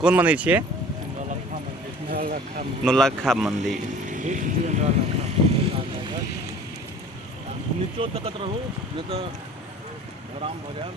कोन मंदिर छियै? नौलखा मंदिर। नौलखा मंदिर। नीचो तकत रहू नहीं तो आराम हो जाए।